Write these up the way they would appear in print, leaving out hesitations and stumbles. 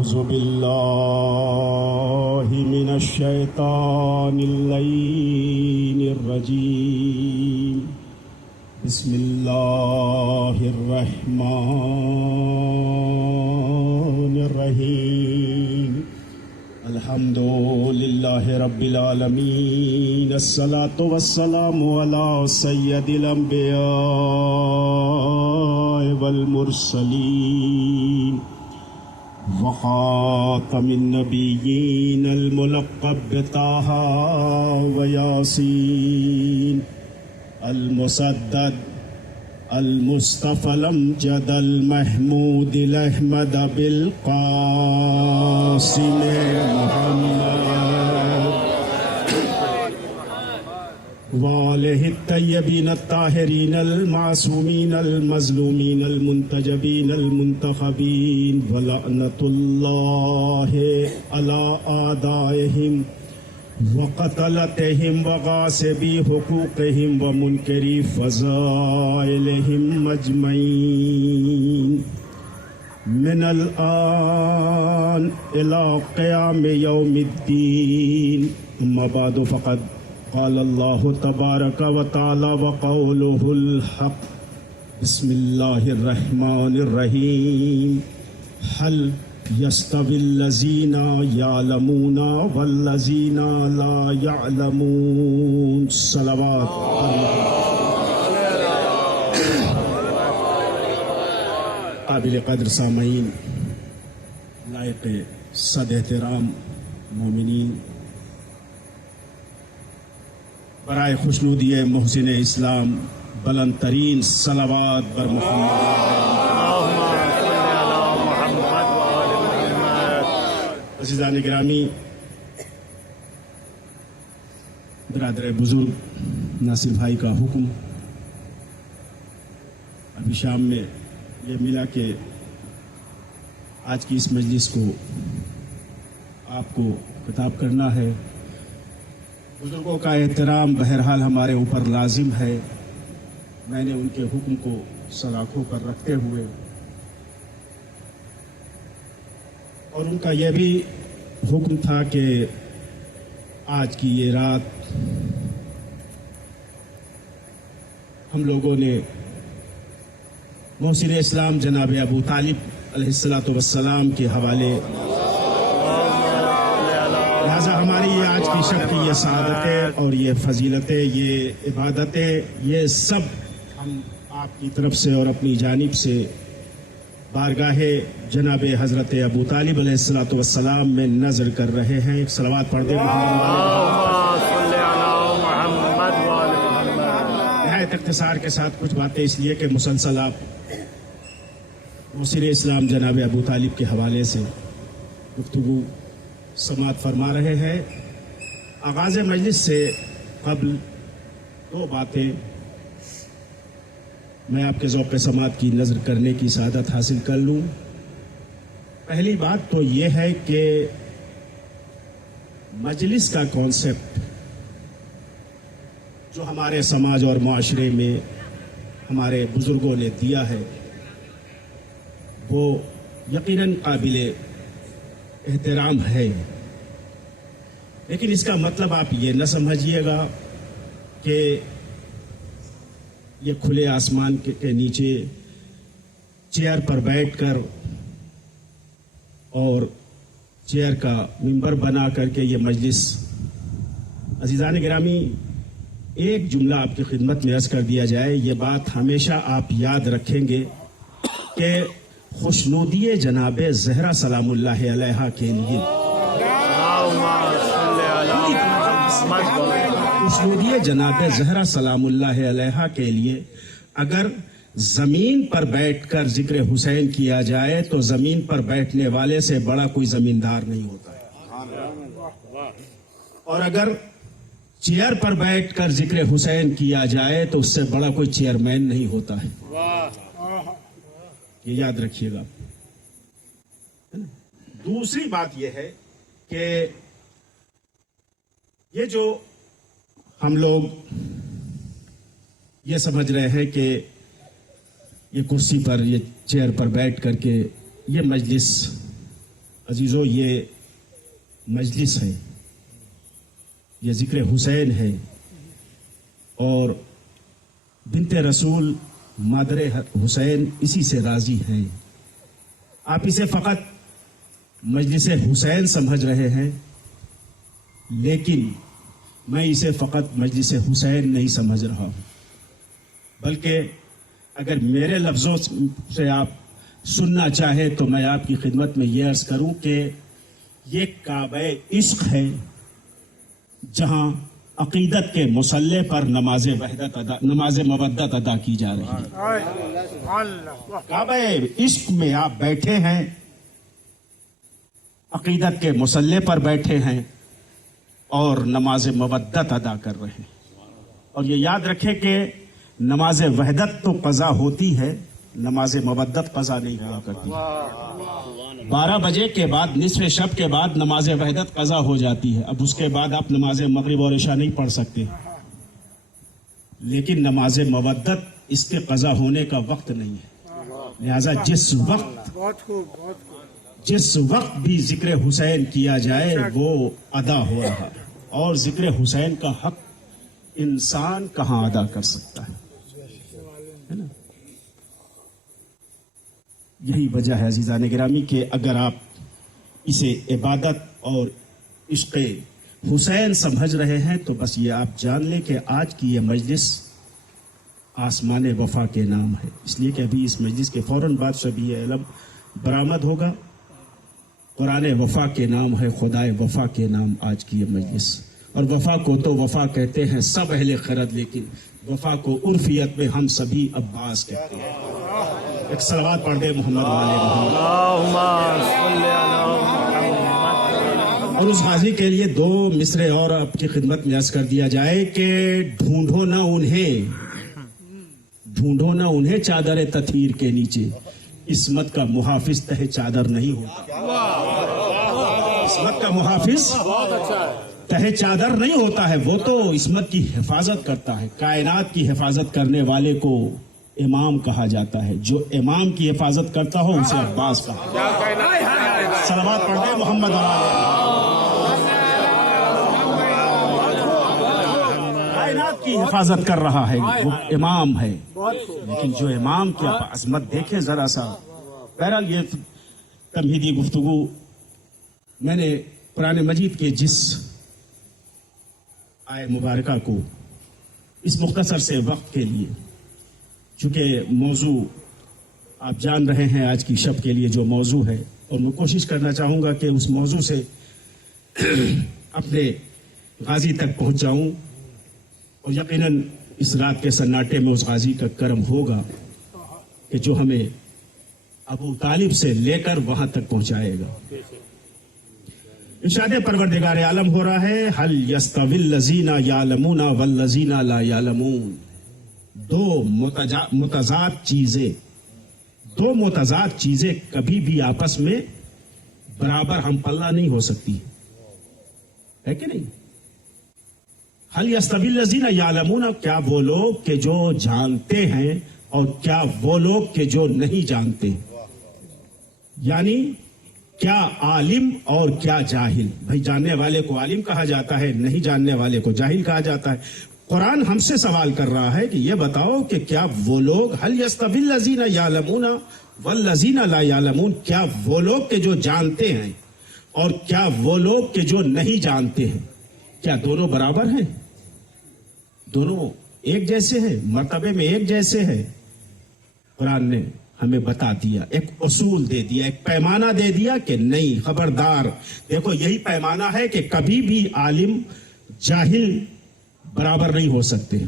أعوذ بالله من الشيطان اللعين الرجيم بسم الله الرحمن الرحيم الحمد لله رب العالمين الصلاة والسلام على سيد الأنبياء والمرسلين وخاتم النبيين الملقب بطه وياسين المسدد المصطفى الأمجد المحمود الأحمد بالقاسم محمد وآله الطيبين الطاهرين المعصومين المظلومين المنتجبين المنتخبين ولعنة الله على أعدائهم وقتلتهم وغاصبي حقوقهم ومنكري فضائلهم أجمعين من الآن إلى قيام يوم الدين أما بعد فقد قال الله تبارك وتعالى وقوله الحق بسم الله الرحمن الرحيم هل يستوي الذين يعلمون والذين لا يعلمون صلوات قابل قدر سامعین، لائق صد احترام مومنین، برائے خوشنودی محسن اسلام بلند ترین صلوات بر محمد۔ عزیزان گرامی، برادر بزرگ ناصر بھائی کا حکم ابھی شام میں یہ ملا کہ آج کی اس مجلس کو آپ کو خطاب کرنا ہے۔ بزرگوں کا احترام بہرحال ہمارے اوپر لازم ہے۔ میں نے ان کے حکم کو سلاخوں پر رکھتے ہوئے اور ان کا یہ بھی حکم تھا کہ آج کی یہ رات ہم لوگوں نے محسن اسلام جناب ابو طالب علیہ السلام کے حوالے، لہذا ہماری یہ آج کی شب کی یہ سعادتیں اور یہ فضیلتیں، یہ عبادتیں، یہ سب ہم آپ کی طرف سے اور اپنی جانب سے بارگاہ جناب حضرت ابو طالب علیہ السلام میں نظر کر رہے ہیں۔ ایک صلوات پڑھ دیں نہایت اختصار کے ساتھ کچھ باتیں، اس لیے کہ مسلسل آپ محسن اسلام جناب ابو طالب کے حوالے سے گفتگو سماعت فرما رہے ہیں۔ آغاز مجلس سے قبل دو باتیں میں آپ کے ذوق سماعت کی نظر کرنے کی سعادت حاصل کر لوں۔ پہلی بات تو یہ ہے کہ مجلس کا کانسیپٹ جو ہمارے سماج اور معاشرے میں ہمارے بزرگوں نے دیا ہے وہ یقیناً قابل احترام ہے، لیکن اس کا مطلب آپ یہ نہ سمجھیے گا کہ یہ کھلے آسمان کے نیچے چیئر پر بیٹھ کر اور چیئر کا ممبر بنا کر کے یہ مجلس۔ عزیزان گرامی، ایک جملہ آپ کی خدمت میں عرض کر دیا جائے، یہ بات ہمیشہ آپ یاد رکھیں گے کہ خوشنودی جناب زہرا سلام اللہ علیہا کے لیے، خوشنودی جناب زہرا سلام اللہ علیہا کے لیے اگر زمین پر بیٹھ کر ذکر حسین کیا جائے تو زمین پر بیٹھنے والے سے بڑا کوئی زمیندار نہیں ہوتا ہے، اور اگر چیئر پر بیٹھ کر ذکر حسین کیا جائے تو اس سے بڑا کوئی چیئرمین نہیں ہوتا ہے۔ یہ یاد رکھیے گا۔ دوسری بات یہ ہے کہ یہ جو ہم لوگ یہ سمجھ رہے ہیں کہ یہ کرسی پر، یہ چیئر پر بیٹھ کر کے یہ مجلس अजीज़ों, ये मजलिस है, ये ज़िक्र हुसैन है और बिन्ते रसूल मादरे हुसैन इसी से राजी हैं। आप इसे फ़कत मजलिस हुसैन समझ रहे हैं, लेकिन मैं इसे फ़कत मजलिस हुसैन नहीं समझ रहा हूँ, बल्कि अगर मेरे लफ्ज़ों से आप सुनना चाहे तो मैं आपकी खिदमत में ये अर्ज़ करूँ कि ये काबे इश्क है, जहाँ अकीदत के मुसल्ले पर नमाज मवद्दत अदा की जा रही है। काबे इश्क में आप बैठे हैं, अकीदत के मुसल्ले पर बैठे हैं और नमाज मवद्दत अदा कर रहे हैं। और ये याद रखें कि नमाज वहदत तो कज़ा होती है, नमाज मवद्दत कज़ा नहीं हुआ करती। 12 बजे के बाद, निस्फ़े शब के बाद नमाज वहदत कज़ा हो जाती है। अब उसके बाद आप नमाज मगरिब और इशा नहीं पढ़ सकते, लेकिन नमाज मवद्दत इसके कज़ा होने का वक्त नहीं है। लिहाजा जिस वक्त भी जिक्र हुसैन किया जाए वो अदा हो रहा है, और जिक्र हुसैन का हक इंसान कहाँ अदा कर सकता है ना? यही वजह है अजीज़ान गिरामी कि अगर आप इसे इबादत और इश्क़ हुसैन समझ रहे हैं तो बस ये आप जान लें कि आज की ये मजलिस आसमान वफा के नाम है। इसलिए कि अभी इस मजलिस के फ़ौरन बाद शबीह इल्म बरामद होगा। कुरान वफा के नाम है, खुदाए वफा के नाम आज की ये मजलिस। और वफा को तो वफा कहते हैं सब अहले खरद, लेकिन वफा को उर्फियत में हम सभी अब्बास कहते हैं। एक सलावत पढ़ दे मोहम्मद वाले मोहम्मद। और उस गाजी के लिए 2 मिसरे और आपकी खिदमत में अर्ज कर दिया जाए कि ढूंढो ना उन्हें चादर तथीर के नीचे, इस्मत का मुहाफिज तहे चादर नहीं होता। इस्मत का मुहाफिज तहे चादर नहीं होता है, वो तो इस्मत की हिफाजत करता है। कायनात की हिफाजत करने वाले को इमाम कहा जाता है, जो इमाम की हिफाजत करता हो उसे अब्बास कहा जाता है। सलावत पढ़ते मोहम्मद कायनात की हिफाजत कर रहा है, वो इमाम है। लेकिन जो इमाम की अजमत देखे जरा सा। बहरहाल ये तमहीदी गुफ्तगू मैंने कुरान मजीद के जिस आय मुबारका को इस मुख्तसर से वक्त के लिए, चूँकि मौजू आप जान रहे हैं आज की शब के लिए जो मौजू है, और मैं कोशिश करना चाहूँगा कि उस मौजू से अपने गाजी तक पहुँच जाऊँ, और यकीनन इस रात के सन्नाटे में उस गाजी का करम होगा कि जो हमें अबू तालिब से लेकर वहां तक पहुंचाएगा। इरशाद परवरदिगार आलम हो रहा है, हल यस्तविल लजीना यालमूना वल लजीना ला यालमून। दो मुतजाद चीजें कभी भी आपस में बराबर हम पल्ला नहीं हो सकती, है कि नहीं? हल यस्तविल लजीना यालमूना, क्या वो लोग के जो जानते हैं और क्या वो लोग के जो नहीं जानते, यानी क्या आलिम और क्या जाहिल। भाई जानने वाले को आलिम कहा जाता है, नहीं जानने वाले को जाहिल कहा जाता है। कुरान हमसे सवाल कर रहा है कि ये बताओ कि क्या वो लोग, हल यस्तविल लजीना यालमूना वल लजीना ला यालमून, क्या वो लोग के जो जानते हैं और क्या वो लोग के जो नहीं जानते हैं, क्या दोनों बराबर हैं? दोनों एक जैसे हैं, मर्तबे में एक जैसे हैं? कुरान ने हमें बता दिया, एक उसूल दे दिया, एक पैमाना दे दिया कि नहीं, खबरदार। देखो यही पैमाना है कि कभी भी आलिम जाहिल बराबर नहीं हो सकते,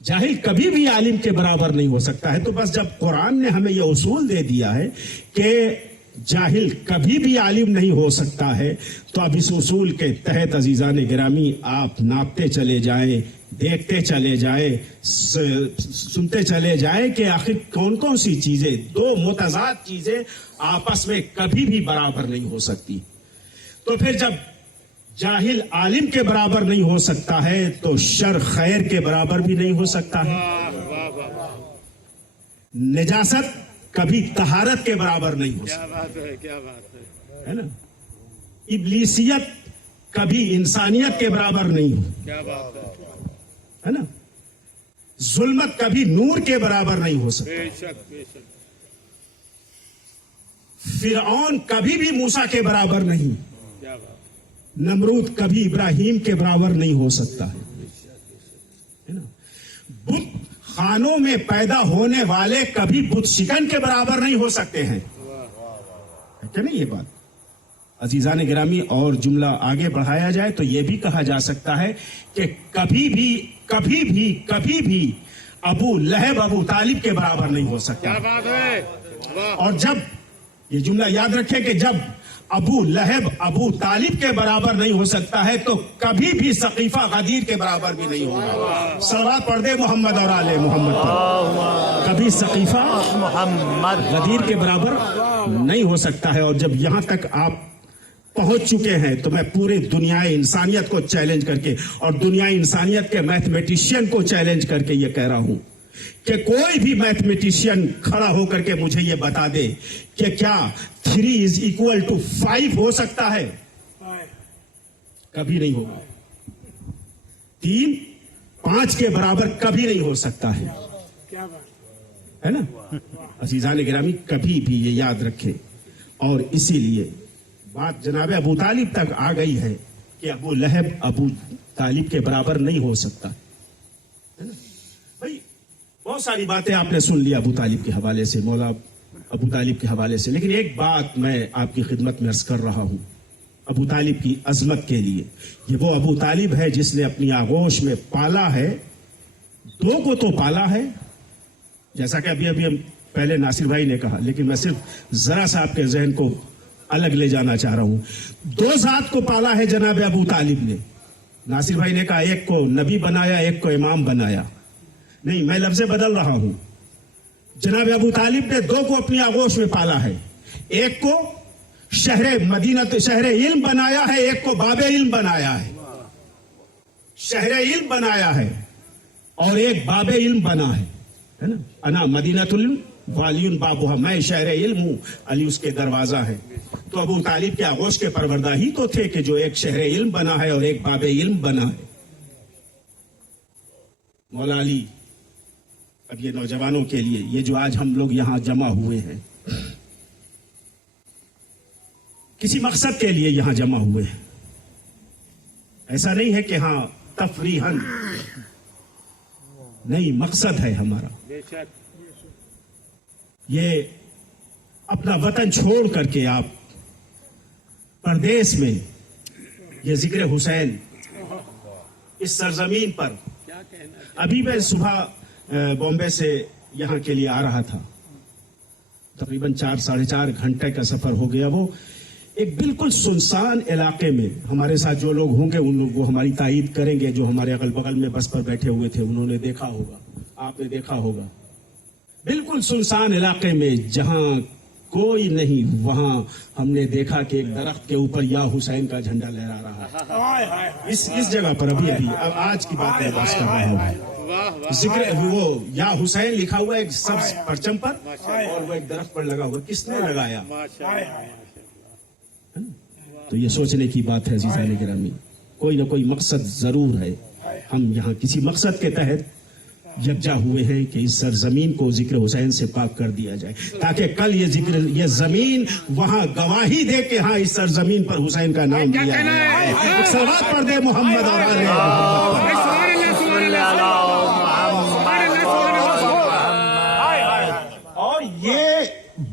जाहिल कभी भी आलिम के बराबर नहीं हो सकता है। तो बस जब कुरान ने हमें यह उसूल दे दिया है कि जाहिल कभी भी आलिम नहीं हो सकता है, तो अब इस उसूल के तहत अजीजान गिरामी आप नापते चले जाएं, देखते चले जाए, सुनते चले जाए कि आखिर कौन कौन सी चीजें, दो मुतजाद चीजें आपस में कभी भी बराबर नहीं हो सकती। तो फिर जब जाहिल आलिम के बराबर नहीं हो सकता है तो शर खैर के बराबर भी नहीं हो सकता है। निजासत कभी तहारत के बराबर नहीं हो सकती। क्या बात है। है ना। इब्लीसियत कभी इंसानियत के बराबर नहीं हो, क्या बात है ना। जुल्मत कभी नूर के बराबर नहीं हो सकता। बेशक बेशक। फिरौन कभी भी मूसा के बराबर नहीं, क्या बात। नमरूद कभी इब्राहिम के बराबर नहीं हो सकता है ना। बुत खानों में पैदा होने वाले कभी बुत शिकन के बराबर नहीं हो सकते हैं, है क्या नहीं ये बात। अजीजान गिरामी, और जुमला आगे बढ़ाया जाए तो यह भी कहा जा सकता है कि कभी भी अबू लहब अबू तालिब के बराबर नहीं हो सकता। क्या बात है, वाह। और जब ये जुमला याद रखें कि जब अबू लहब अबू तालिब के बराबर नहीं हो सकता है तो कभी भी सकीफा गदीर के बराबर भी नहीं होगा। सलवात पढ़ दे मोहम्मद और आले मोहम्मद पर। कभी सकीफा मोहम्मद गदीर के बराबर नहीं हो सकता है। और जब यहां तक आप पहुंच चुके हैं तो मैं पूरे दुनिया इंसानियत को चैलेंज करके और दुनिया इंसानियत के मैथमेटिशियन को चैलेंज करके ये कह रहा हूं कि कोई भी मैथमेटिशियन खड़ा होकर के मुझे ये बता दे कि क्या 3 = 5 हो सकता है। कभी नहीं होगा। 3 5 के बराबर कभी नहीं हो सकता है, है ना। अजीजान गिरामी, कभी भी ये याद रखें। और इसीलिए बात जनाब अबू तालिब तक आ गई है कि अबू लहब अबू तालिब के बराबर नहीं हो सकता, है ना। भाई बहुत सारी बातें आपने सुन ली अबू तालिब के हवाले से, मौला अबू तालिब के हवाले से, लेकिन एक बात मैं आपकी खिदमत में अर्ज कर रहा हूं अबू तालिब की अजमत के लिए। ये वो अबू तालिब है जिसने अपनी आगोश में पाला है, 2 को तो पाला है, जैसा कि अभी हम पहले नासिर भाई ने कहा, लेकिन मैं सिर्फ जरा सा आपके जहन को अलग ले जाना चाह रहा हूं। 2 जात को पाला है जनाब अबू तालिब ने। नासिर भाई ने कहा एक को नबी बनाया, एक को इमाम बनाया। नहीं, मैं लफ्ज़ बदल रहा हूं। जनाब अबू तालिब ने 2 को अपनी आगोश में पाला है। एक को शहर मदीना शहर इल्म बनाया है, एक को बाबे इल्म बनाया है। शहर इल्म बनाया है और एक बाबे इल्म बना है ना। अना मदीनतुल इल्म वालियुन बाबुहा, मैं शहर इल्म हूं, अली उसके दरवाजा है। तो अबू तालिब के आगोश के परवरदा ही तो थे कि जो एक शहर इल्म बना है और एक बाबे इल्म बना है। मौला अली, अब ये नौजवानों के लिए, ये जो आज हम लोग यहां जमा हुए हैं, किसी मकसद के लिए यहां जमा हुए हैं। ऐसा नहीं है कि हाँ तफरीहन, नहीं, मकसद है हमारा। बेशक। ये अपना वतन छोड़ करके आप परदेश में ये जिक्र हुसैन इस सरजमीन पर, क्या कहना। अभी मैं सुबह बॉम्बे से यहाँ के लिए आ रहा था, तकरीबन 4-4.5 घंटे का सफर हो गया। वो एक बिल्कुल सुनसान इलाके में, हमारे साथ जो लोग होंगे उन लोग वो हमारी तायीद करेंगे, जो हमारे अगल बगल में बस पर बैठे हुए थे उन्होंने देखा होगा, आपने देखा होगा। बिल्कुल सुनसान इलाके में जहां कोई नहीं, वहां हमने देखा कि एक दरख्त के ऊपर या हुसैन का झंडा लहरा रहा है। इस जगह पर अभी अब आज की बात है, बात कर रहा हूं। वाह वाह। जिक्र वो या हुसैन लिखा हुआ एक सब्ज परचम पर और वो एक दरख्त पर लगा हुआ, किसने लगाया। माशाअल्लाह। तो ये सोचने की बात है अज़ीज़ान गिरामी, कोई ना कोई मकसद जरूर है। हम यहाँ किसी मकसद के तहत यकजा हुए हैं कि इस सरजमीन को जिक्र हुसैन से पाक कर दिया जाए, ताकि कल ये जमीन वहां गवाही दे के हाँ इस सरजमीन पर हुसैन का नाम लिया है। सलावत पढ़ दे मोहम्मद और आले मोहम्मद। और ये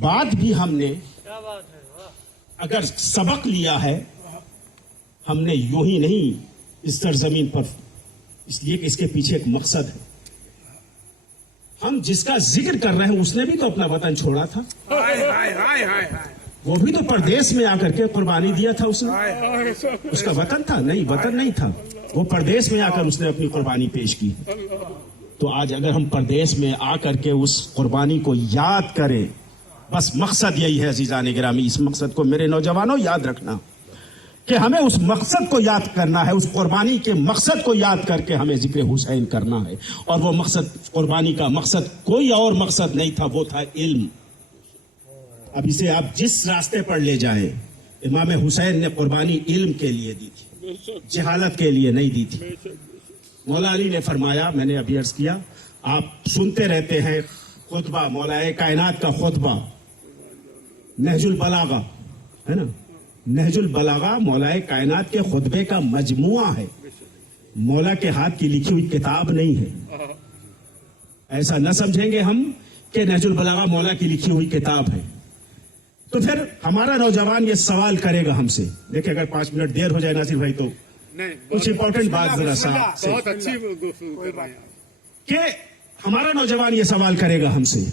बात भी हमने अगर सबक लिया है, हमने यूं ही नहीं इस सरजमीन पर, इसलिए कि इसके पीछे एक मकसद है। हम जिसका जिक्र कर रहे हैं उसने भी तो अपना वतन छोड़ा था, वो भी तो परदेश में आकर के कुर्बानी दिया था उसने। उसका वतन था? नहीं, वतन नहीं था, वो परदेश में आकर उसने अपनी कुर्बानी पेश की। तो आज अगर हम परदेश में आकर के उस कुर्बानी को याद करें, बस मकसद यही है अजीजान गिरामी, इस मकसद को मेरे नौजवानों याद रखना कि हमें उस मकसद को याद करना है, उस कुर्बानी के मकसद को याद करके हमें जिक्र हुसैन करना है। और वो मकसद, कुर्बानी का मकसद कोई और मकसद नहीं था, वो था इल्म। अब इसे आप जिस रास्ते पर ले जाएं, امام حسین نے قربانی علم کے لیے دی تھی، جہالت کے لیے نہیں دی تھی۔ مولا علی نے فرمایا، میں نے ابھی عرض کیا، آپ سنتے رہتے ہیں خطبہ، مولا کائنات کا خطبہ نہج البلاغہ ہے نا، نہج البلاغہ مولا کائنات کے خطبے کا مجموعہ ہے، مولا کے ہاتھ کی لکھی ہوئی کتاب نہیں ہے۔ ایسا نہ سمجھیں گے ہم کہ نہج البلاغہ مولا کی لکھی ہوئی کتاب ہے۔ تو پھر ہمارا نوجوان یہ سوال کرے گا ہم سے، دیکھیں اگر 5 منٹ دیر ہو جائے ناصر بھائی تو نہیں، کچھ امپورٹنٹ بات ذرا سا بہت اچھی گفتگو کر رہے ہیں۔ کہ ہمارا نوجوان یہ سوال کرے گا ہم سے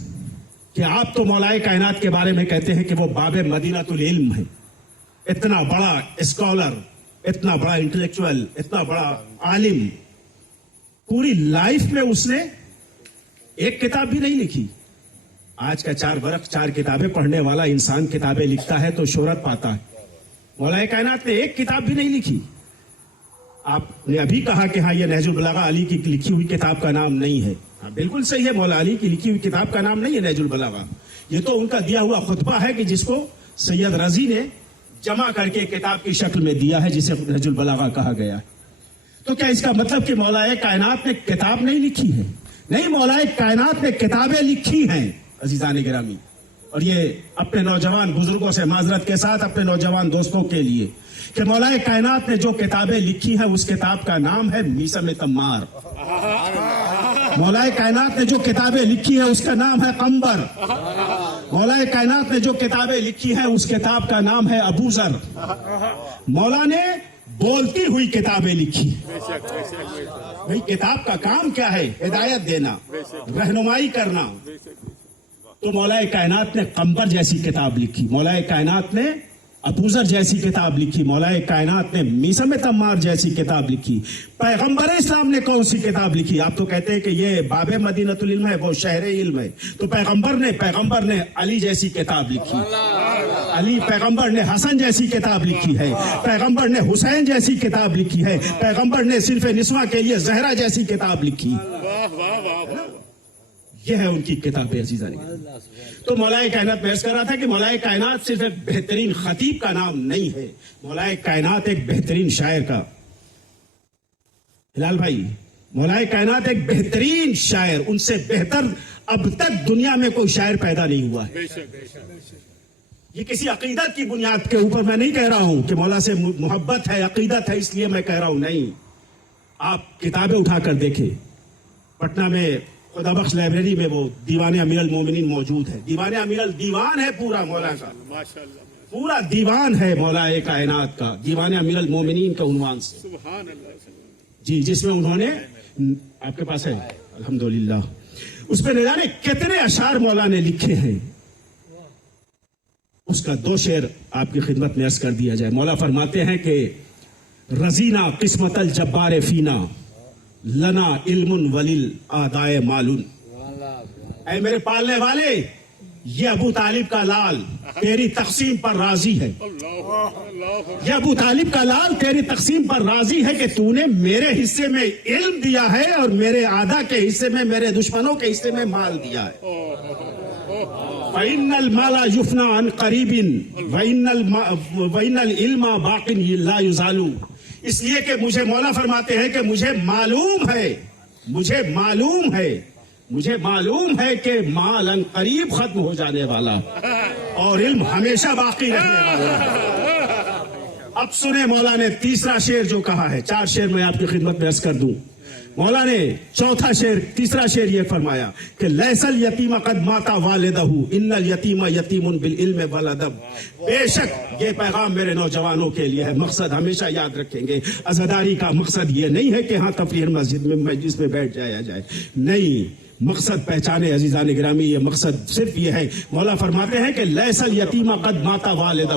کہ آپ تو مولا کائنات کے بارے میں کہتے ہیں کہ وہ باب مدینۃ العلم ہے، اتنا بڑا اسکالر، اتنا بڑا انٹلیکچوئل، اتنا بڑا عالم، پوری لائف میں اس نے ایک کتاب بھی نہیں لکھی۔ آج کا 4 برق 4 کتابیں پڑھنے والا انسان کتابیں لکھتا ہے تو شہرت پاتا ہے، مولا کائنات نے ایک کتاب بھی نہیں لکھی۔ آپ نے ابھی کہا کہ ہاں یہ نہج البلاغہ علی کی لکھی ہوئی کتاب کا نام نہیں ہے، ہاں بالکل صحیح ہے، مولا علی کی لکھی ہوئی کتاب کا نام نہیں ہے نہج البلاغہ، یہ تو ان کا دیا ہوا خطبہ ہے کہ جس کو سید رضی نے جمع کر کے کتاب کی شکل میں دیا ہے، جسے نہج البلاغہ کہا گیا ہے۔ تو کیا اس کا مطلب کہ مولا کائنات نے کتاب نہیں لکھی ہے؟ نہیں، مولا کائنات نے کتابیں لکھی ہیں عزیزان گرامی، اور یہ اپنے نوجوان بزرگوں سے معذرت کے ساتھ اپنے نوجوان دوستوں کے لیے کہ مولا کائنات نے جو کتابیں لکھی ہیں اس کتاب کا نام ہے میثم تمار۔ مولا کائنات نے جو کتابیں لکھی ہیں اس کا نام ہے قمبر۔ مولا کائنات نے جو کتابیں لکھی ہیں اس کتاب کا نام ہے ابو ذر۔ مولا نے بولتی ہوئی کتابیں لکھی۔ بھئی کتاب کا کام کیا ہے؟ ہدایت دینا، رہنمائی کرنا۔ تو مولا کائنات نے قمبر جیسی کتاب لکھی، مولا کائنات نے ابو ذر جیسی کتاب لکھی، مولا کائنات نے میثم تمار جیسی کتاب لکھی۔ پیغمبر اسلام نے کون سی کتاب لکھی؟ آپ تو کہتے ہیں کہ یہ باب مدینۃ العلم ہے، وہ شہر علم ہے، تو پیغمبر نے علی جیسی کتاب لکھی، پیغمبر نے حسن جیسی کتاب لکھی ہے، پیغمبر نے حسین جیسی کتاب لکھی ہے، پیغمبر نے صرف نسواں کے لیے زہرا جیسی کتاب لکھی۔ واہ واہ واہ، یہ ہے ان کی کتابیں عزیزان۔ تو مولا کائنات میں عرض کر رہا تھا کہ مولا کائنات صرف ایک بہترین خطیب کا نام نہیں ہے، مولا کائنات ایک بہترین شاعر کا، ہلال بھائی، مولا کائنات ایک بہترین شاعر، ان سے بہتر اب تک دنیا میں کوئی شاعر پیدا نہیں ہوا ہے۔ بے شک بے شک۔ یہ کسی عقیدت کی بنیاد کے اوپر میں نہیں کہہ رہا ہوں کہ مولا سے محبت ہے، عقیدت ہے اس لیے میں کہہ رہا ہوں، نہیں۔ آپ کتابیں اٹھا کر دیکھیں، پٹنہ میں خدا بخش لائبریری میں وہ دیوان امیر المومنین موجود ہے، دیوان دیوان ہے پورا مولا کا، ماشاءاللہ، پورا دیوان ہے مولا کائنات کا، دیوان امیر المومنین کا عنوان سے، سبحان اللہ۔ جی، جس میں انہوں نے، آپ کے پاس ہے الحمدللہ، اس پہ نہ جانے کتنے اشعار مولا نے لکھے ہیں۔ اس کا 2 شعر آپ کی خدمت میں عرض کر دیا جائے۔ مولا فرماتے ہیں کہ رزینا قسمت الجبار فینا لنا علم ولیل آدائے معلوم۔ اے میرے پالنے والے، یہ ابو طالب کا لال تیری تقسیم پر راضی ہے، یہ ابو طالب کا لال تیری تقسیم پر راضی ہے کہ تو نے میرے حصے میں علم دیا ہے اور میرے آدھا کے حصے میں، میرے دشمنوں کے حصے میں مال دیا ہے۔ فَإِنَّ الْمَالَ يُفْنَى عَنْ قَرِيبٍ وَإِنَّ الْعِلْمَ بَاقٍ لَا يُزَالُ۔ اس لیے کہ مجھے مولا فرماتے ہیں کہ مجھے معلوم ہے کہ مال ان قریب ختم ہو جانے والا اور علم ہمیشہ باقی رہنے والا۔ اب سنیں مولا نے تیسرا شعر جو کہا ہے، 4 شعر میں آپ کی خدمت میں عرض کر دوں۔ مولا نے تیسرا شعر یہ فرمایا کہ لیس الیتیم قد مات والدہ ان الیتیم یتیم بالعلم والادب۔ بے شک یہ پیغام میرے نوجوانوں کے لیے ہے، مقصد ہمیشہ یاد رکھیں گے، عزاداری کا مقصد یہ نہیں ہے کہ ہاں تفریح مسجد میں مجلس میں بیٹھ جایا جائے، نہیں، مقصد پہچانے عزیزان گرامی، یہ مقصد صرف یہ ہے۔ مولا فرماتے ہیں کہ لیس الیتیم قد مات والدہ،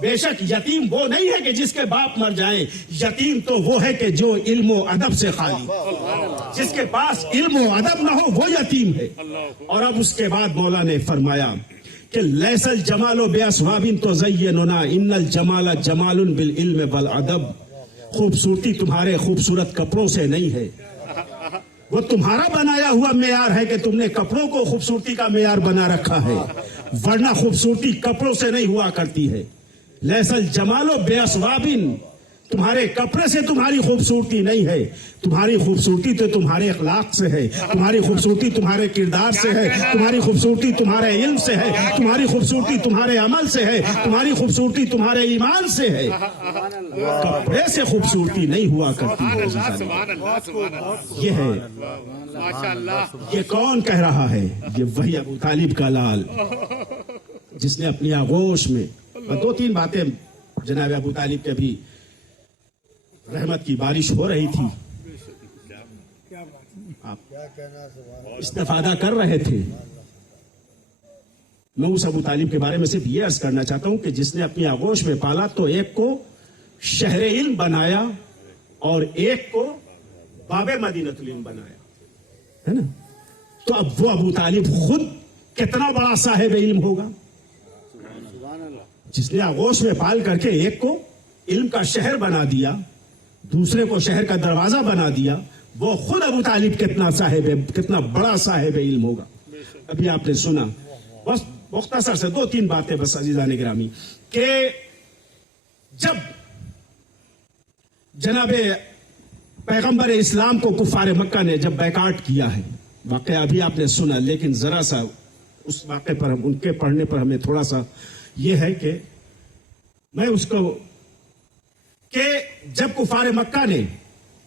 بے شک یتیم وہ نہیں ہے کہ جس کے باپ مر جائیں، یتیم تو وہ ہے کہ جو علم و ادب سے خالی، جس کے پاس علم و ادب نہ ہو وہ یتیم ہے۔ اور اب اس کے بعد مولا نے فرمایا کہ لیس الجمال باسواب تزیننا ان الجمال جمال بالعلم والادب۔ خوبصورتی تمہارے خوبصورت کپڑوں سے نہیں ہے، وہ تمہارا بنایا ہوا معیار ہے کہ تم نے کپڑوں کو خوبصورتی کا معیار بنا رکھا ہے، ورنہ خوبصورتی کپڑوں سے نہیں ہوا کرتی ہے، लैसल जमालो बेअसवाबिन, तुम्हारे कपड़े से तुम्हारी खूबसूरती नहीं है, तुम्हारी खूबसूरती तो तुम्हारे अखलाक से है, तुम्हारी खूबसूरती तुम्हारे किरदार से है, तुम्हारी खूबसूरती तुम्हारे इल्म से है, तुम्हारी खूबसूरती तुम्हारे अमल से है, तुम्हारी खूबसूरती तुम्हारे ईमान से है। कपड़े से खूबसूरती नहीं हुआ करती है। सुभान अल्लाह, सुभान अल्लाह, ये है, माशाअल्लाह। ये कौन कह रहा है? ये वही अबू तालिब का लाल, जिसने अपनी आगोश में, और दो तीन बातें जनाब अबू तालिब के भी, रहमत की बारिश हो रही थी, आप इस्तेफादा कर रहे थे। मैं उस अबू तालिब के बारे में सिर्फ ये अर्ज करना चाहता हूं कि जिसने अपनी आगोश में पाला तो एक को शहर इल्म बनाया और एक को बाबे मदीनतुल इल्म बनाया, है ना? तो अब वो अबू तालिब खुद कितना बड़ा साहिब इल्म होगा, जिसने आगोश में पाल करके एक को इल्म का शहर बना दिया, दूसरे को शहर का दरवाजा बना दिया। वो खुद अबू तालिब कितना साहिब है, कितना बड़ा साहिब इल्म होगा। अभी आपने सुना, बस मुख्तसर से दो तीन बातें बस अजीजान गिरामी, कि जब जनाबे पैगंबर इस्लाम को कुफार मक्का ने जब बैकाट किया है, वाकया अभी आपने सुना, लेकिन जरा सा उस वाक़े पर हम, उनके पढ़ने पर हमें थोड़ा सा ये है कि मैं उसको, कि जब कुफार मक्का ने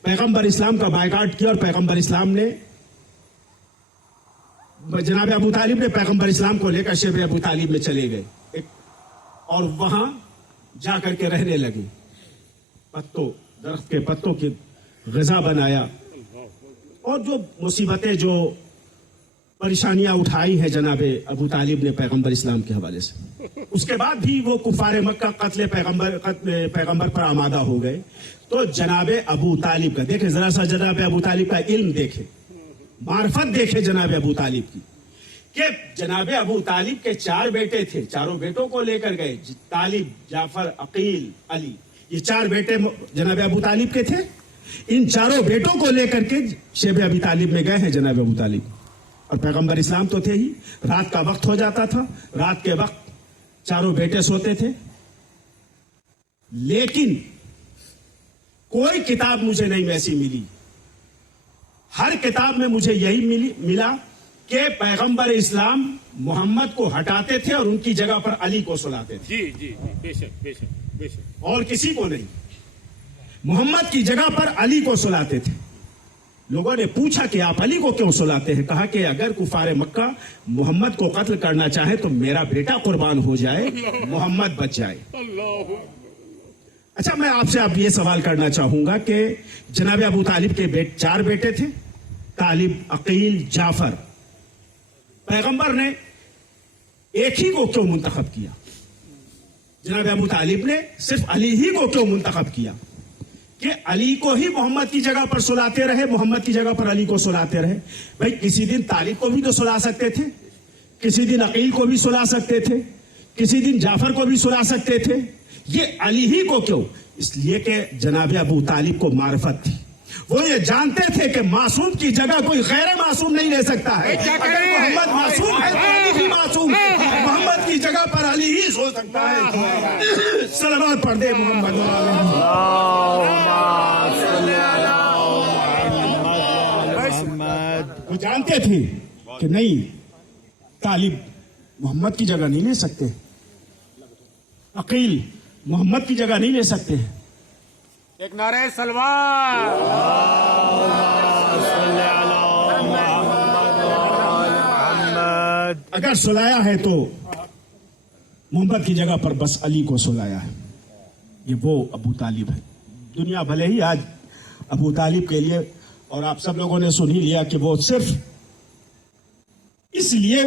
पैगंबर इस्लाम का बायकाट किया और पैगंबर इस्लाम ने, जनाब अबू तालिब ने पैगंबर इस्लाम को लेकर शेब अबू तालिब में चले गए और वहां जाकर के रहने लगे, पत्तों, दरख्त के पत्तों की ग़िज़ा बनाया, और जो मुसीबतें, जो परेशानियां उठाई है जनाबे अबू तालिब ने पैगंबर इस्लाम के हवाले से, उसके बाद भी वो कुफार मक्का कत्ल पैगंबर पर आमादा हो गए। तो जनाबे अबू तालिब का देखे, जरा सा जनाबे अबू तालिब का इल्म देखे, मार्फत देखे जनाबे अबू तालिब की, कि जनाबे अबू तालिब के 4 बेटे थे, चारों बेटों को लेकर गए, तालिब, जाफर, अकील, अली, ये 4 बेटे जनाबे अबू तालिब के थे। इन चारों बेटों को लेकर के शेब अबी तालिब में गए हैं जनाबे अबू तालिब, और पैगंबर इस्लाम तो थे ही। रात का वक्त हो जाता था, रात के वक्त चारों बेटे सोते थे, लेकिन कोई किताब मुझे नहीं ऐसी मिली, हर किताब में मुझे यही मिला कि पैगंबर इस्लाम मोहम्मद को हटाते थे और उनकी जगह पर अली को सुलाते थे। जी जी जी, बेशक बेशक बेशक, और किसी को नहीं, मोहम्मद की जगह पर अली को सुलाते थे। लोगों ने पूछा कि आप अली को क्यों सुलाते हैं? कहा कि अगर कुफार मक्का मोहम्मद को कत्ल करना चाहे तो मेरा बेटा कुर्बान हो जाए, मोहम्मद बच जाए। अल्लाह। अच्छा, मैं आपसे अब ये सवाल करना चाहूंगा कि जनाब अबू तालिब के 4 बेटे थे, तालिब, अकील, जाफर। पैगंबर ने एक ही को क्यों मुंतखब किया? जनाब अबू तालिब ने सिर्फ अली ही को क्यों मुंतखब किया कि अली को ही मोहम्मद की जगह पर सुलाते रहे, मोहम्मद की जगह पर अली को सुलाते रहे? भाई किसी दिन तालिब को भी तो सुला सकते थे, किसी दिन अकील को भी सुला सकते थे, किसी दिन जाफर को भी सुला सकते थे, ये अली ही को क्यों? इसलिए कि जनाब अबू तालिब को मार्फत थी, वो ये जानते थे कि मासूम की जगह कोई गैर मासूम नहीं ले सकता है। अगर मोहम्मद मासूम है तो अली भी मासूम है, मोहम्मद की जगह पर अली ही सो सकता है। सलावत पढ़ दे मोहम्मद। वो जानते थे कि नहीं, तालिब मोहम्मद की जगह नहीं ले सकते, अकील मोहम्मद की जगह नहीं ले सकते। एक नारे सलवार। अगर सुलाया है तो मोहम्मद की जगह पर बस अली को सुलाया है। ये वो अबू तालिब है। दुनिया भले ही आज अबू तालिब के लिए, और आप सब लोगों ने सुन ही लिया कि वो सिर्फ इसलिए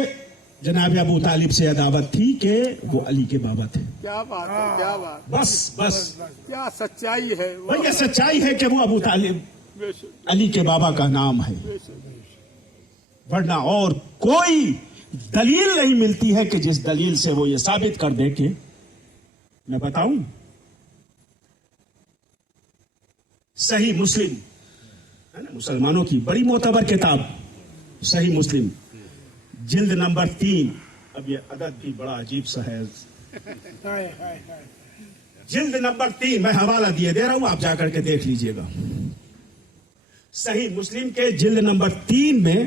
जनाब अबू तालिब से अदावत थी कि वो अली के बाबा थे। क्या बात है, क्या बात, बस बस क्या सच्चाई है। भाई ये सच्चाई है कि वो अबू तालिब बेशक अली के बाबा का नाम है, वरना और कोई दलील नहीं मिलती है कि जिस दलील से वो ये साबित कर दे कि, मैं बताऊं, सही मुस्लिम है ना, मुसलमानों की बड़ी मोतबर किताब सही मुस्लिम, जिल्द नंबर 3, अब ये अदद भी बड़ा अजीब सा है, جلد نمبر 3 میں حوالہ دے رہا ہوں, آپ جا کر کے دیکھ لیجئے گا. صحیح مسلم کے جلد نمبر 3 میں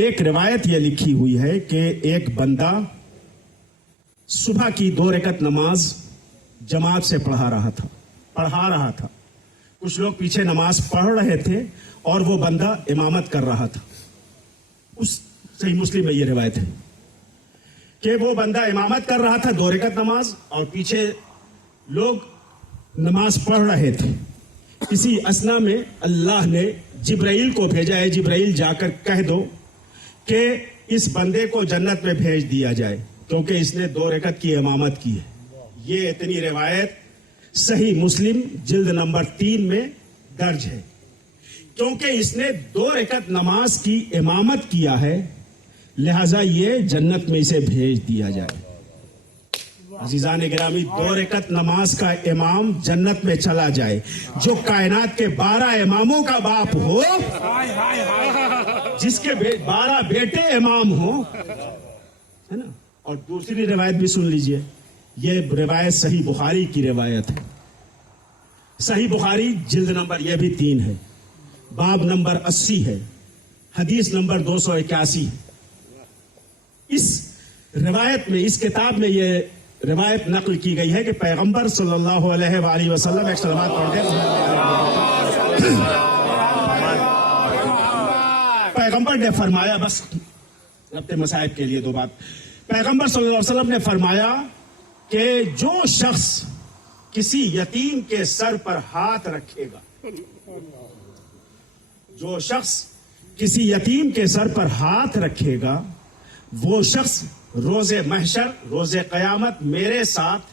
ایک روایت یہ لکھی ہوئی ہے کہ ایک بندہ صبح کی 2 رکعت نماز جماعت سے پڑھا رہا تھا. کچھ لوگ پیچھے نماز پڑھ رہے تھے اور وہ بندہ امامت کر رہا تھا. اس صحیح مسلم میں یہ روایت ہے کہ وہ بندہ امامت کر رہا تھا 2 رکعت نماز, اور پیچھے لوگ نماز پڑھ رہے تھے. اسی اسنا میں اللہ نے جبرائیل کو بھیجا ہے, جبرائیل جا کر کہہ دو کہ اس بندے کو جنت میں بھیج دیا جائے کیونکہ اس نے 2 رکعت کی امامت کی ہے. یہ اتنی روایت صحیح مسلم جلد نمبر 3 میں درج ہے. کیونکہ اس نے 2 رکعت نماز کی امامت کیا ہے, لہذا یہ جنت میں اسے بھیج دیا جائے. عزیزان گرامی, 2 رکعت نماز کا امام جنت میں چلا جائے, جو کائنات کے 12 اماموں کا باپ ہو, جس کے 12 بیٹے امام ہو, ہے نا. اور دوسری روایت بھی سن لیجئے, یہ روایت صحیح بخاری کی روایت ہے. صحیح بخاری جلد نمبر یہ بھی 3 ہے, باب نمبر 80 ہے, حدیث نمبر 281. اس روایت میں, اس کتاب میں یہ روایت نقل کی گئی ہے کہ پیغمبر صلی اللہ علیہ وآلہ وسلم ایک صلوات پڑھتے ہیں. پیغمبر نے فرمایا, بس ربط مصائب کے لیے 2 بات. پیغمبر صلی اللہ علیہ وسلم نے فرمایا کہ جو شخص کسی یتیم کے سر پر ہاتھ رکھے گا, جو شخص کسی یتیم کے سر پر ہاتھ رکھے گا, وہ شخص روز محشر, روز قیامت میرے ساتھ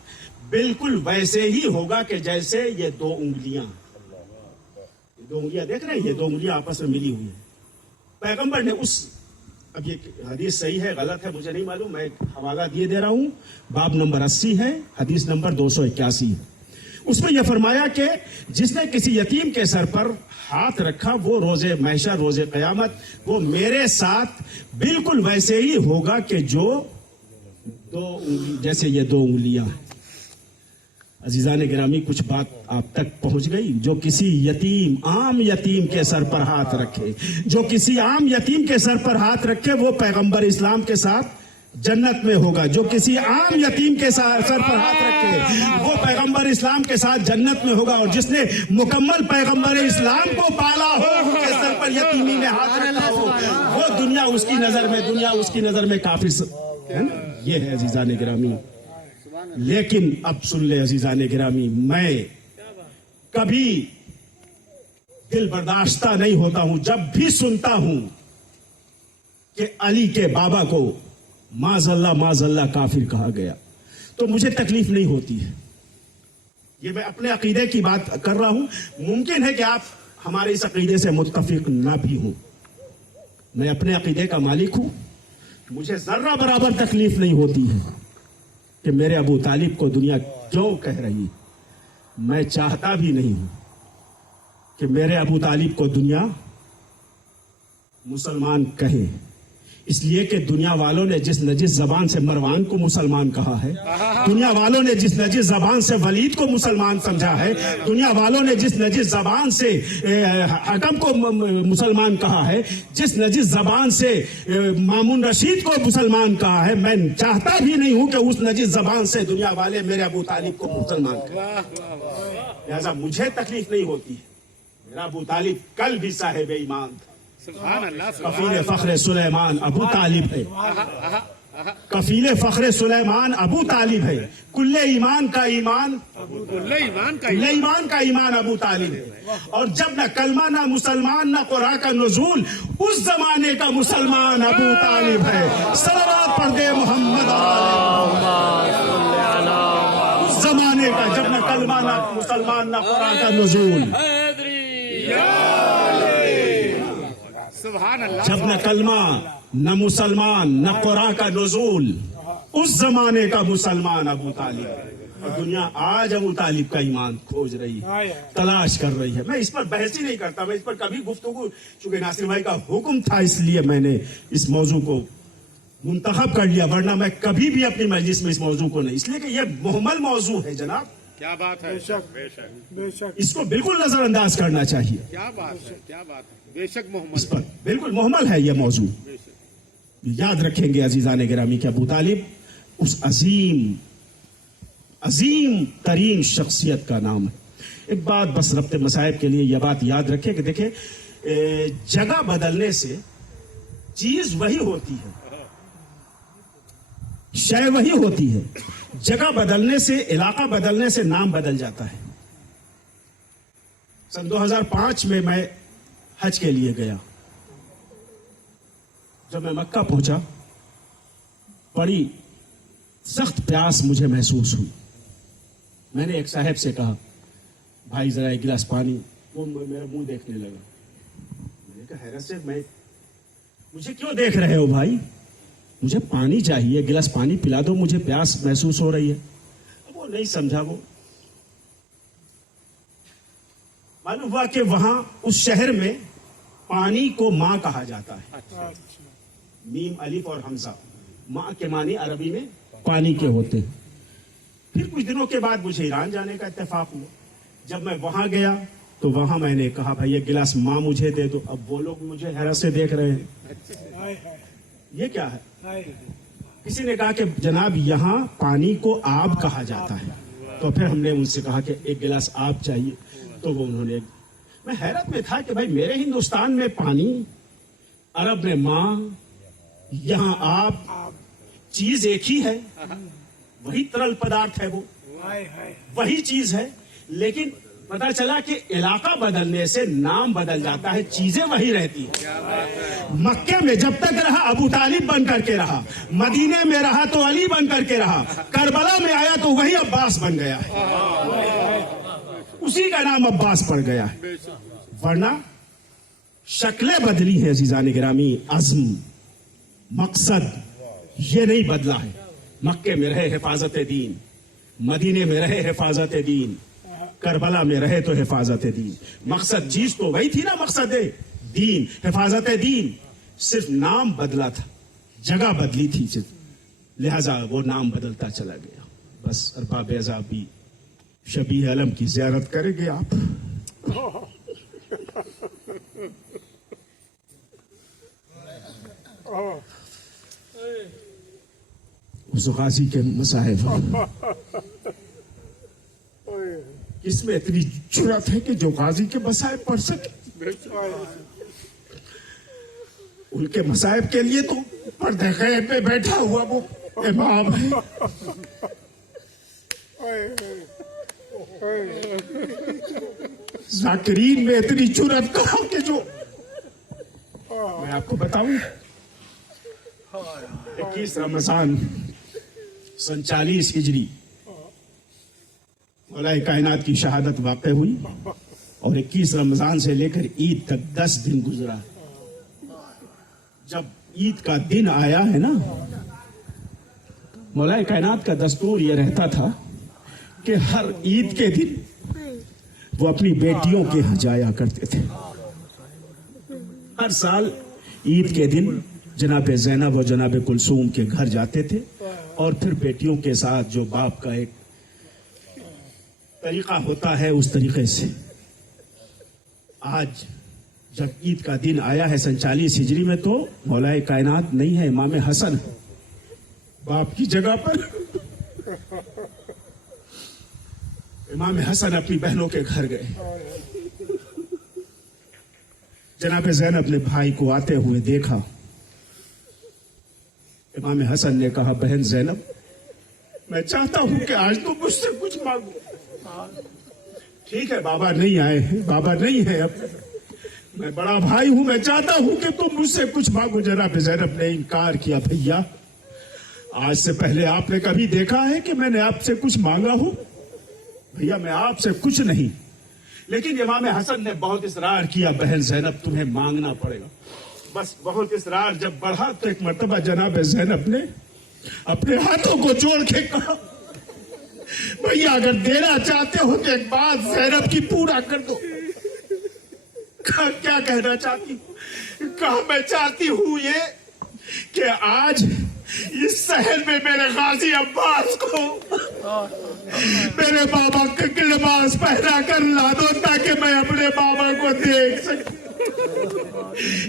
بالکل ویسے ہی ہوگا کہ جیسے یہ 2 انگلیاں. 2 انگلیاں دیکھ رہے ہیں, یہ 2 انگلیاں آپس میں ملی ہوئی ہیں. پیغمبر نے اب یہ حدیث صحیح ہے غلط ہے مجھے نہیں معلوم, میں حوالہ دے رہا ہوں. باب نمبر 80 ہے, حدیث نمبر 281 ہے. اس میں یہ فرمایا کہ جس نے کسی یتیم کے سر پر ہاتھ رکھا, وہ روز محشر, روز قیامت, وہ میرے ساتھ بالکل ویسے ہی ہوگا کہ جو 2 جیسے یہ 2 انگلیاں ہیں. عزیزان گرامی, کچھ بات آپ تک پہنچ گئی؟ جو کسی یتیم, عام یتیم کے سر پر ہاتھ رکھے, جو کسی عام یتیم کے سر پر ہاتھ رکھے, وہ پیغمبر اسلام کے ساتھ جنت میں ہوگا. جو کسی عام یتیم کے سر پر ہاتھ رکھے, وہ پیغمبر اسلام کے ساتھ جنت میں ہوگا. اور جس نے مکمل پیغمبر اسلام کو پالا ہو, ان کے سر پر یتیمی میں ہاتھ رکھا ہو, وہ دنیا اس کی نظر میں کافی ہے نا. یہ ہے عزیزان گرامی. لیکن اب سن لے عزیزان گرامی, میں کبھی دل برداشتہ نہیں ہوتا ہوں جب بھی سنتا ہوں کہ علی کے بابا کو معاذ اللہ کافر کہا گیا, تو مجھے تکلیف نہیں ہوتی ہے. یہ میں اپنے عقیدے کی بات کر رہا ہوں. ممکن ہے کہ آپ ہمارے اس عقیدے سے متفق نہ بھی ہوں. میں اپنے عقیدے کا مالک ہوں. مجھے ذرہ برابر تکلیف نہیں ہوتی ہے کہ میرے ابو طالب کو دنیا کیوں کہہ رہی. میں چاہتا بھی نہیں ہوں کہ میرے ابو طالب کو دنیا مسلمان کہے, اس لیے کہ دنیا والوں نے جس نجس زبان سے مروان کو مسلمان کہا ہے, دنیا والوں نے جس نجس زبان سے ولید کو مسلمان سمجھا ہے, دنیا والوں نے جس نجس زبان سے حکم کو مسلمان کہا ہے, جس نجس زبان سے مامون رشید کو مسلمان کہا ہے, میں چاہتا بھی نہیں ہوں کہ اس نجس زبان سے دنیا والے میرے ابو طالب کو مسلمان کہیں. لہذا مجھے تکلیف نہیں ہوتی. میرا ابو طالب کل بھی صاحب ایمان تھا. کفیل فخر سلیمان ابو طالب ہے. کفیل فخر سلیمان ابو طالب ہے. کل ایمان کا ایمان ابو طالب ہے. اور جب نہ کلمہ نہ مسلمان نہ قرآن کا نزول, اس زمانے کا مسلمان ابو طالب ہے. صلوات پڑھ دے محمد. اس زمانے کا جب نہ کلمہ نہ مسلمان نہ قرآن کا نزول, جب نہ کلمہ نہ مسلمان نہ قرآن کا نزول, اس زمانے کا مسلمان ابو طالب. اور دنیا آج ابو طالب کا ایمان کھوج رہی ہے, تلاش کر رہی ہے. میں اس پر بحث ہی نہیں کرتا, میں اس پر کبھی گفتگو, چونکہ ناصر بھائی کا حکم تھا اس لیے میں نے اس موضوع کو منتخب کر لیا, ورنہ میں کبھی بھی اپنی مجلس میں اس موضوع کو نہیں, اس لیے کہ یہ مہمل موضوع ہے جناب. क्या बात है बेशक اس کو بالکل نظر انداز کرنا چاہیے. क्या बात है बेशक اس मोहम्मद پر بالکل محمل ہے یہ موضوع. یاد رکھیں گے عزیزان گرامی کہ ابو طالب اس عظیم ترین شخصیت کا نام ہے. ایک بات بس ربط مصائب کے لیے یہ بات یاد رکھیں کہ دیکھیں جگہ بدلنے سے چیز وہی ہوتی ہے, شے وہی ہوتی ہے. جگہ بدلنے سے, علاقہ بدلنے سے نام بدل جاتا ہے. سن 2005 میں حج کے لیے گیا. جب میں مکہ پہنچا بڑی سخت پیاس مجھے محسوس ہوئی. میں نے ایک صاحب سے کہا بھائی ذرا ایک گلاس پانی. وہ میرا منہ دیکھنے لگا. میں نے کہا حیرت سے مجھے کیوں دیکھ رہے ہو بھائی, مجھے پانی چاہیے, ایک گلاس پانی پلا دو, مجھے پیاس محسوس ہو رہی ہے. اب وہ نہیں سمجھا. وہ معلوم ہوا کہ وہاں اس شہر میں پانی کو ماں کہا جاتا ہے. میم الف اور حمزہ, ماں کے معنی عربی میں پانی کے ہوتے ہیں. پھر کچھ دنوں کے بعد مجھے ایران جانے کا اتفاق ہوا. جب میں وہاں گیا تو وہاں میں نے کہا بھائی ایک گلاس ماں مجھے دے دو. اب وہ لوگ مجھے حیرت سے دیکھ رہے ہیں, یہ کیا ہے. کسی نے کہا کہ جناب یہاں پانی کو آب کہا جاتا ہے. تو پھر ہم نے ان سے کہا کہ ایک گلاس آب چاہیے. تو وہ انہوں نے, میں حیرت میں تھا کہ بھائی میرے ہندوستان میں پانی, عرب میں ماں, یہاں آپ, چیز ایک ہی ہے, وہی ترل پدارتھ ہے, وہ وہی چیز ہے. لیکن پتا چلا کہ علاقہ بدلنے سے نام بدل جاتا ہے, چیزیں وہی رہتی ہیں. مکے میں جب تک رہا ابو طالب بن کر کے رہا, مدینے میں رہا تو علی بن کر کے رہا, کربلا میں آیا تو وہی عباس بن گیا ہے, اسی کا نام عباس پڑ گیا ہے. ورنہ شکلیں بدلی ہیں عزیزان گرامی, عزم مقصد یہ نہیں بدلا ہے. مکے میں رہے حفاظت دین, مدینے میں رہے حفاظت دین, کربلا میں رہے تو حفاظت دین. مقصد چیز تو وہی تھی نا, مقصد دین, حفاظت دین. صرف نام بدلا تھا, جگہ بدلی تھی, لہذا وہ نام بدلتا چلا گیا. بس ارباب اعزابی شبیہ علم کی زیارت کریں گے آپ. اس غازی کے مصاحب اس میں اتنی جرأت ہے کہ جو غازی کے مصاحب پڑھ سکے. ان کے مصاحب کے لیے تو پردے غیب میں بیٹھا ہوا وہ امام ہے. ذاکرین میں اتنی جرأت کہا کہ جو میں آپ کو بتاؤں, 21 رمضان سن 40 ہجری مولا کائنات کی شہادت واقع ہوئی, اور 21 رمضان سے لے کر عید تک 10 دن گزرا. جب عید کا دن آیا ہے نا, مولا کائنات کا دستور یہ رہتا تھا کہ ہر عید کے دن وہ اپنی بیٹیوں کے یہاں جایا کرتے تھے. ہر سال عید کے دن جناب زینب اور جناب کلثوم کے گھر جاتے تھے, اور پھر بیٹیوں کے ساتھ جو باپ کا ایک طریقہ ہوتا ہے اس طریقے سے. آج جب عید کا دن آیا ہے سن 40 ہجری میں, تو مولا کائنات نہیں ہے, امام حسن باپ کی جگہ پر. امام حسن اپنی بہنوں کے گھر گئے. جناب زینب نے بھائی کو آتے ہوئے دیکھا. امام حسن نے کہا بہن زینب, میں چاہتا ہوں کہ آج تو مجھ سے کچھ مانگو. ٹھیک ہے بابا نہیں آئے ہیں, بابا نہیں ہے, اب میں بڑا بھائی ہوں, میں چاہتا ہوں کہ تم مجھ سے کچھ مانگو. جناب زینب نے انکار کیا. بھیا آج سے پہلے آپ نے کبھی دیکھا ہے کہ میں نے آپ سے کچھ مانگا ہو؟ بھیا میں آپ سے کچھ نہیں. لیکن امام حسن نے بہت اصرار کیا, بہن زینب تمہیں مانگنا پڑے گا. بس بہت اصرار جب بڑھا تو ایک مرتبہ جناب زینب نے اپنے ہاتھوں کو جوڑ کے کہا بھیا اگر دینا چاہتے ہو تو ایک بات زینب کی پورا کر دو. کہا کیا کہنا چاہتی ہوں؟ کہا میں چاہتی ہوں یہ کہ آج اس شہر میں میرے غازی عباس کو मेरे बाबा के लिबास पहना कर ला दो ताकि मैं अपने बाबा को देख सकूं।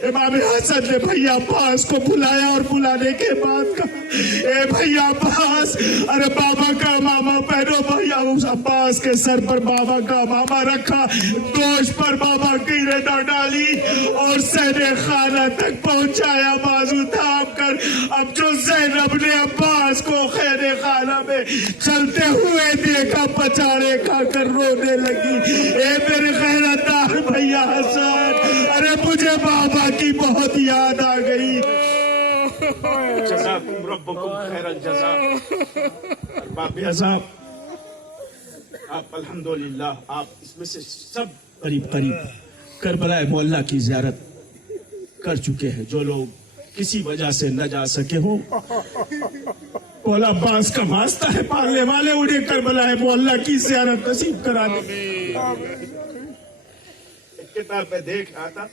इमाम हसन ने भैया अब्बास को बुलाया और बुलाने के बाद कहा, ए भैया अब्बास, अरे बाबा का मामा पहनो। भैया उस अब्बास के सर पर बाबा का मामा रखा, दोष पर बाबा की रदा डाली और सहने खाना तक पहुंचाया बाजू थाम कर। अब जो ज़ैनब ने अब्बास को खैरे खाना में चलते हुए देखा, पचाड़े खाकर रोने लगी। ए मेरे खैरदार भैया हसन, अरे मुझे बाबा की बहुत याद आ गई। जज़ाकुम रब्बुकुम खैरल जज़ा। बाबा साहब, आप अल्हम्दुलिल्लाह आप इसमें से सब करीब करीब करबला मोहल्ला की ज़ियारत कर चुके हैं। जो लोग किसी वजह से न जा सके हो, मौला अब्बास का वास्ता है, पालने वाले उन्हें करबला मोहल्ला की ज़ियारत नसीब करा दे। किताब में देख रहा था,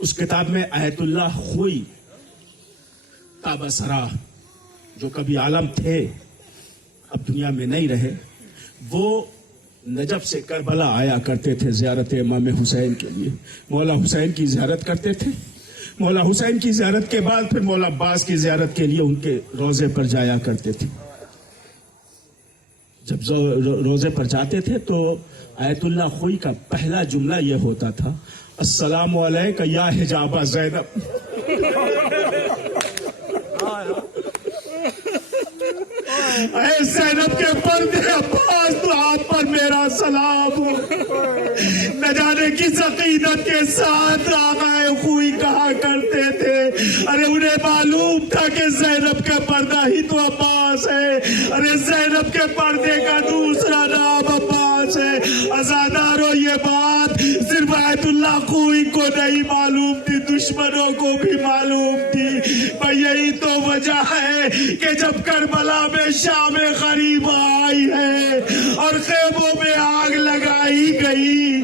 उस किताब में आयतुल्लाह खोई ताबसरा, जो कभी आलम थे अब दुनिया में नहीं रहे, वो नजफ से करबला आया करते थे ज़ियारत इमाम हुसैन के लिए। मौला हुसैन की ज़ियारत करते थे। मौला हुसैन की ज़ियारत के बाद फिर मौला अब्बास की ज़ियारत के लिए उनके रोज़े पर जाया करते थे। जब रोज़े पर जाते थे तो आयतुल्लाह खोई का पहला जुमला यह होता था, अस्सलामु अलैका या हिजाबा ज़ैनब। ज़ैनब के पर्दे अब्बास, तो आप पर मेरा सलाम हो। न जाने किस अकीदत के साथ आगाए खुई कहा करते थे। अरे उन्हें मालूम था कि ज़ैनब का पर्दा ही तो अब्बास है। अरे ज़ैनब के पर्दे का दूसरा नाम अब्बास है। अज़ादारो, ये बात सिर्फ आयतुल्लाह खोई को नहीं मालूम थी, दुश्मनों को भी मालूम थी। भाई यही तो वजह है कि जब करबला में शाम गरीब आई है और खेमों में आग लगाई गई,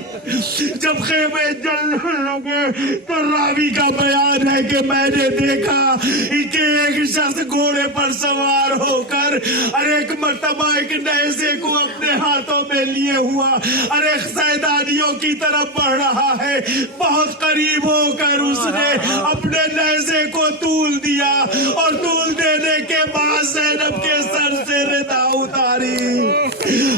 जब खेमे जलने लगे तो रावी का बयान है कि मैंने देखा कि एक शख्स घोड़े पर सवार होकर अरे एक मर्तबा एक नेज़े को अपने हाथों में लिए हुआ अरे सैदानियों की तरफ बढ़ रहा है। बहुत करीब होकर उसने अपने नेज़े को तूल दिया और तूल देने के बाद ज़ैनब के सर से रिदा उतारी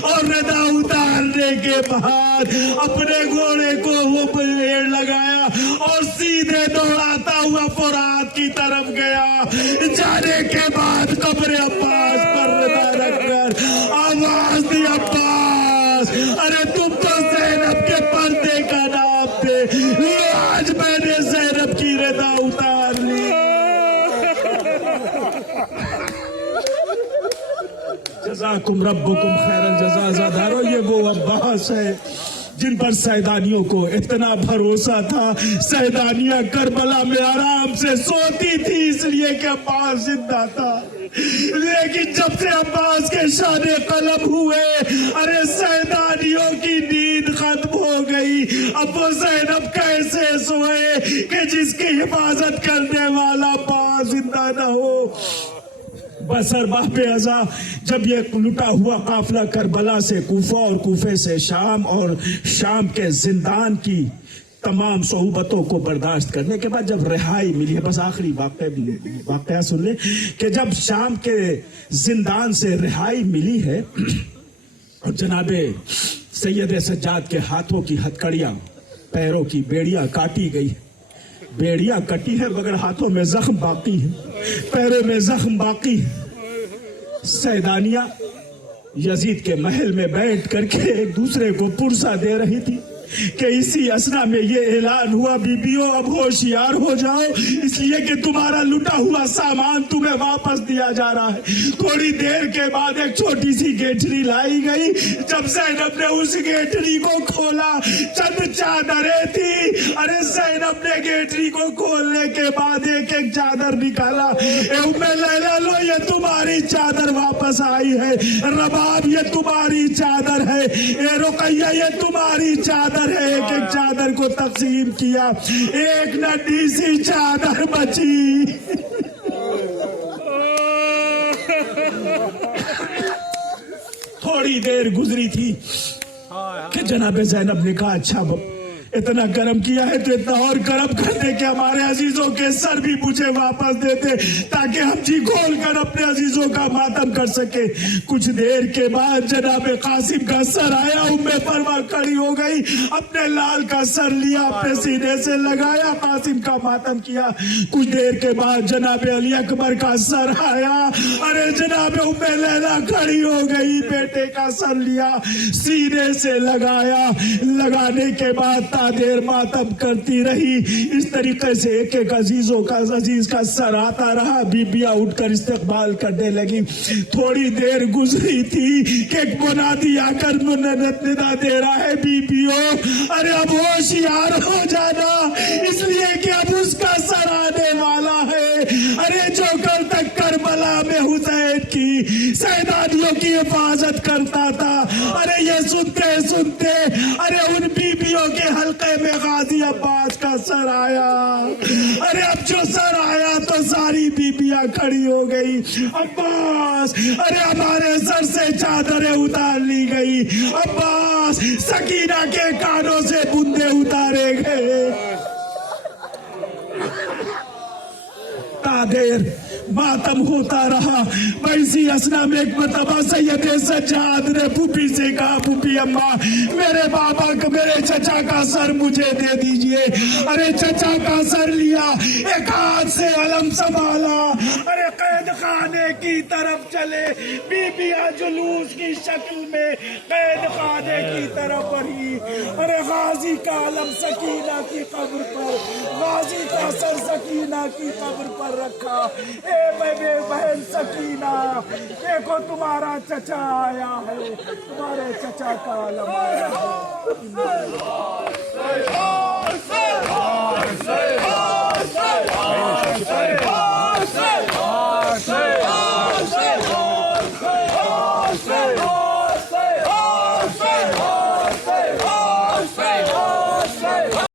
और रिदा उतारने के बाद अपने घोड़े को वो पेड़ लगाया और सीधे दौड़ाता हुआ फुरात की तरफ गया। जाने के बाद कब्र अब्बास पर रिदा रखकर आवाज दी, अब्बास, अरे तुम तो ज़ैनब के पर्दे का नाम थे, आज मैंने ज़ैनब की रिदा उतार ली। जज़ाकुम रब्बुकुम खैरल जज़ा। ज़ादारो, ये वो अब्बास है जिन पर सैदानियों को इतना भरोसा था। सैदानियां करबला में आराम से सोती थी इसलिए कि अब्बास जिंदा था। लेकिन जब से अब्बास के शाने कलम हुए, अरे सैदानियों की नींद खत्म हो गई। अब वो ज़ैनब कैसे सोए कि जिसकी हिफाजत करने वाला अब्बास जिंदा न हो। बसर बापे अज़ा, जब ये लुटा हुआ काफिला करबला से कूफा और कूफे से शाम और शाम के जिंदान की तमाम सोहबतों को बर्दाश्त करने के बाद जब रिहाई मिली है, बस आखिरी वाक़या सुन ले कि जब शाम के जिंदान से रिहाई मिली है और जनाबे सैयद सज्जाद के हाथों की हथकड़ियां, पैरों की बेड़ियां काटी गई। बेड़ियां कटी है मगर हाथों में जख्म बाकी है, पैरों में जख्म बाकी है। सैदानिया यजीद के महल में बैठ करके एक दूसरे को पुरसा दे रही थी कि इसी असना में ये ऐलान हुआ, बीबियों अब होशियार हो जाओ इसलिए कि तुम्हारा लुटा हुआ सामान तुम्हें वापस दिया जा रहा है। थोड़ी देर के बाद एक छोटी सी गेटरी लाई गई। जब ज़ैनब ने उस गेटरी को खोला, चंद चादरें थी। अरे ज़ैनब ने गेटरी को खोलने के बाद एक एक चादर निकाला। उम्मे लैला, लो ये तुम्हारी चादर वापस आई है। रबाब, ये तुम्हारी चादर है। ए रुकैया, ये तुम्हारी चादर है। एक एक चादर को तकसीम किया, एक नन्ही सी चादर बची। थोड़ी थोड़ी देर गुजरी थी कि जनाब ज़ैनब ने कहा अच्छा इतना कर्म किया है तो इतना और कर्म कर दे कि हमारे अजीजों के सर भी मुझे वापस देते ताकि हम जी खोल कर अपने अजीजों का मातम कर सके। कुछ देर के बाद जनाब कासिम का सर आया, उम्मे परवा खड़ी हो गई, अपने लाल का सर लिया, अपने सीने से लगाया, कासिम का मातम किया। कुछ देर के बाद जनाब अली अकबर का सर आया, अरे जनाब उम्मे लैला खड़ी हो गई, बेटे का सर लिया, सीने से लगाया, लगाने के बाद देर मातम करती रही। इस तरीके से एक एक अजीज का सर आता रहा। बीबियां उठकर इस्तकबाल करने लगी। थोड़ी देर गुजरी थी कि एक मुनादी आकर निदा दे रहा है, बीबियों अरे अब होशियार हो जाना, इसलिए कि अब उसका सर आने वाला है। अरे जो कल तक करबला में हुसैन की शहदादियों की हिफाजत करता था, अरे ये सुनते सुनते अरे उन बीबियों के हल्के में गाजी अब्बास का सर आया। अरे अब जो सर आया तो सारी बीबियां खड़ी हो गई। अब्बास अरे हमारे सर से चादरें उतार ली गई, अब्बास सकीना के कानों से बूंदे उतारे गए। देर मातम होता रहा। वैसी असना में एक मरतबा सैयद सज्जाद ने फूफी से कहा, फूफी अम्मा मेरे बाबा का, मेरे चचा का सर मुझे दे दीजिए। अरे चचा का सर लिया, एक हाथ से अलम संभाला, अरे कैद खाने की तरफ चले। बीबियां जुलूस की शक्ल में कैद खाने की तरफ बढ़ी। अरे गाजी का अलम सकीना की कब्र पर, गाजी का सर सकीना की कब्र पर रखा। ए मेरे बहन सकीना, देखो तुम्हारा चचा आया है, तुम्हारे चचा का अलम आया है।